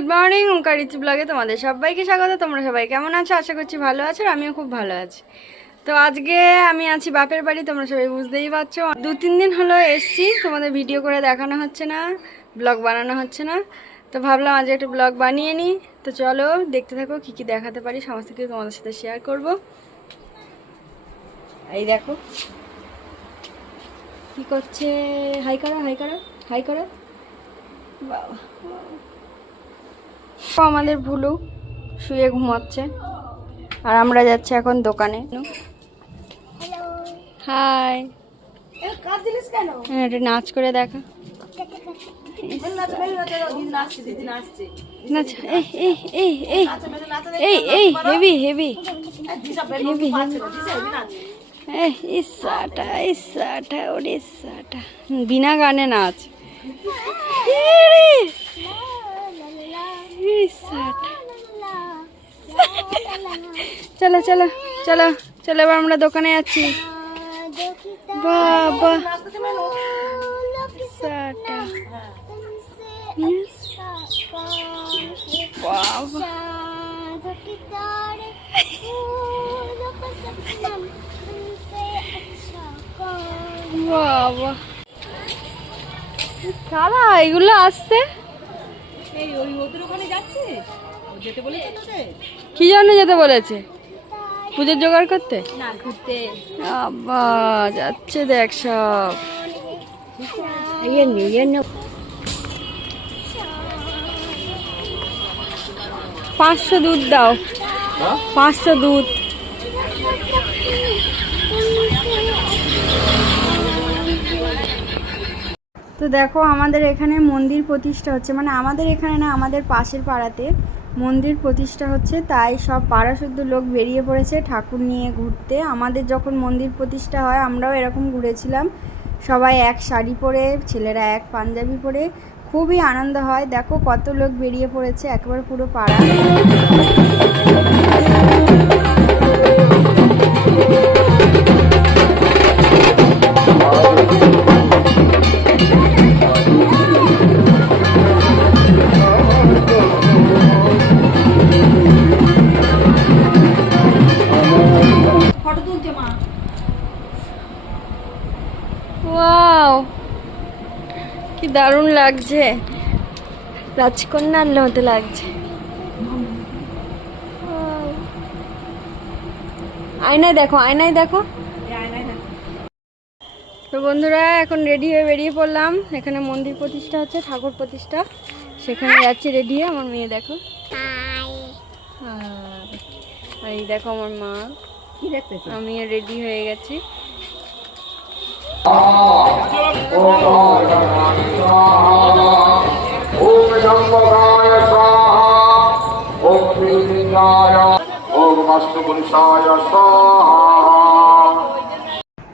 Good morning Omkar rich ব্লগে তোমাদের সবাইকে স্বাগত। তোমরা সবাই কেমন আছো? আশা করছি ভালো আছো, আর আমিও খুব ভালো আছি। তো আজকে আমি আছি বাপের বাড়ি, তোমরা সবাই বুঝতেই পারছো। 2-3 দিন হলো এসছি, তোমাদের ভিডিও করে দেখানো হচ্ছে না, ব্লগ বানানো হচ্ছে না। তো ভাবলাম আজকে একটা ব্লগ বানিয়ে নিই। তো চলো দেখতে থাকো, কী কী দেখাতে পারি সমস্ত কিছু তোমাদের সাথে শেয়ার করব। এই দেখো কি করছে, হাই করো হাই করো হাই করো। বাবা, আমাদের ভুলু শুয়ে ঘুমাচ্ছে, আর আমরা যাচ্ছি এখন দোকানে। হাই, এটা নাচ করে দেখা। হেভি হেভি হেভি ইসাটা ইসাটা ওড়িশাটা, বিনা গানে নাচ। চলো চলো চলো চলো, এবার আমরা দোকানে যাচ্ছি। বাবা বাবা, সারা এগুলো আসছে কি জন্য যেতে বলেছে? পুজোর জোগাড় করতে না ঘুরতে? বাবা যাচ্ছে দেখ সব। 500 দুধ দাও, 500 দুধ। তো দেখো আমাদের এখানে মন্দির প্রতিষ্ঠা হচ্ছে, মানে আমাদের এখানে না, আমাদের পাশের পাড়াতে মন্দির প্রতিষ্ঠা হচ্ছে, তাই সব পাড়া শুদ্ধ লোক বেরিয়ে পড়েছে ঠাকুর নিয়ে ঘুরতে। আমাদের যখন মন্দির প্রতিষ্ঠা হয় আমরাও এরকম ঘুরেছিলাম, সবাই এক শাড়ি পরে, ছেলেরা এক পাঞ্জাবি পরে, খুবই আনন্দ হয়। দেখো কত লোক বেরিয়ে পড়েছে, একেবারে পুরো পাড়া। ওয়াও, কি দারুণ লাগছে, রাজকন্যার মতো লাগছে। আয়নায় দেখো, আয়নায় দেখো। তো বন্ধুরা এখন রেডি হয়ে বেরিয়ে পড়লাম, এখানে মন্দির প্রতিষ্ঠা হচ্ছে, ঠাকুর প্রতিষ্ঠা, সেখানে যাচ্ছি রেডি হয়ে। আমার মেয়ে দেখো, আর এই দেখো আমার মা, আমি রেডি হয়ে গেছি।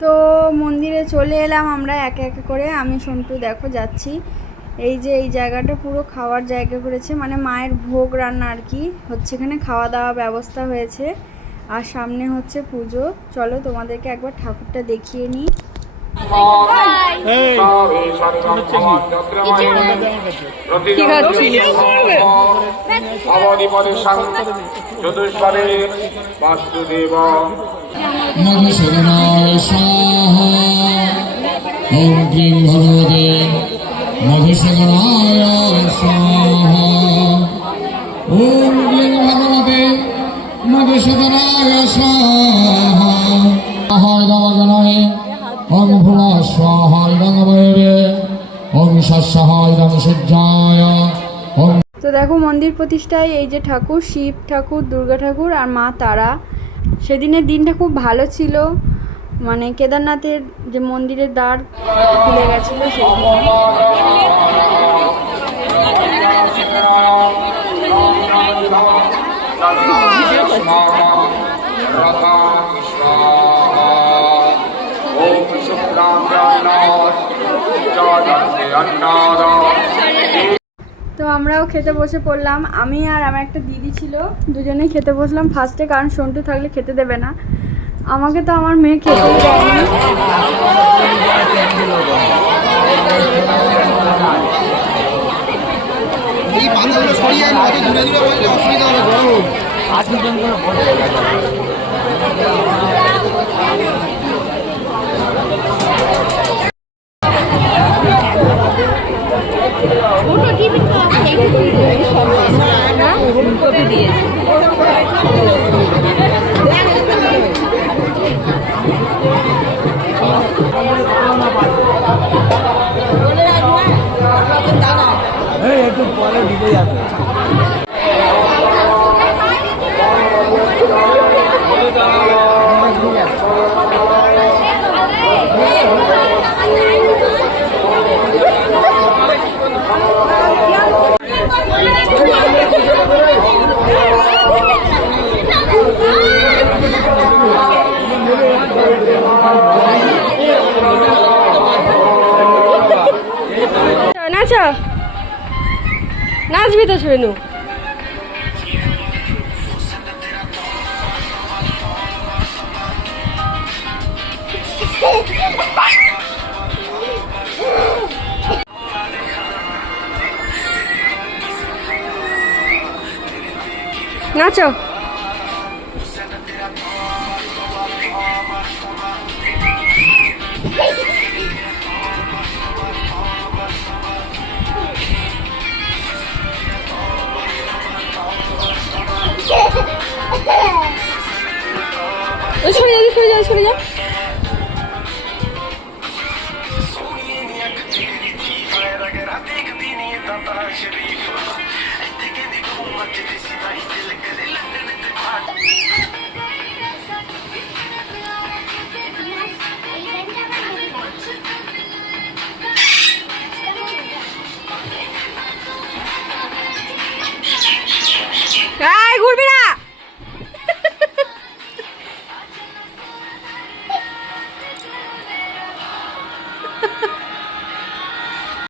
তো মন্দিরে চলে এলাম আমরা একে একে করে, আমি সন্টু দেখো যাচ্ছি। এই যে এই জায়গাটা পুরো খাওয়ার জায়গা করেছে, মানে মায়ের ভোগ রান্না আর কি হচ্ছে, এখানে খাওয়া দাওয়া ব্যবস্থা হয়েছে, আর সামনে হচ্ছে পুজো। চলো তোমাদেরকে একবার ঠাকুরটা দেখিয়ে নিই। মধুসূদনায় স্বাহা, ওম ক্লীং ভগবতে মধুসূদনায় স্বাহা, ওম ক্লীং ভগবতে মধুসূদনায় স্বাহা, স্বাহায় নমঃ, ওম ভুবঃ স্বাহায় নমঃ, ওম স্বাহায় নমঃ সূর্যায়। তো দেখো মন্দির প্রতিষ্ঠায় এই যে ঠাকুর, শিব ঠাকুর, দুর্গা ঠাকুর আর মা তারা। সেদিনের দিনটা খুব ভালো ছিল, মানে কেদারনাথের যে মন্দিরের দ্বার খুলে গেছিল তো আমরাও খেতে বসে পড়লাম। আমি আর আমার একটা দিদি ছিল, দুজনেই খেতে বসলাম ফার্স্টে, কারণ সন্টু থাকলে খেতে দেবে না। আমাকে তো আমার মেয়ে খেতেই দেয়নি। পাতাগুলো সরিয়ে আনো, অত দূরে দূরে বসলে অসুবিধা হবে গরম। নাচা নাচবি তো শুনু নাচো সরে যাও সরে যাও সরে যাও ঘুরবি না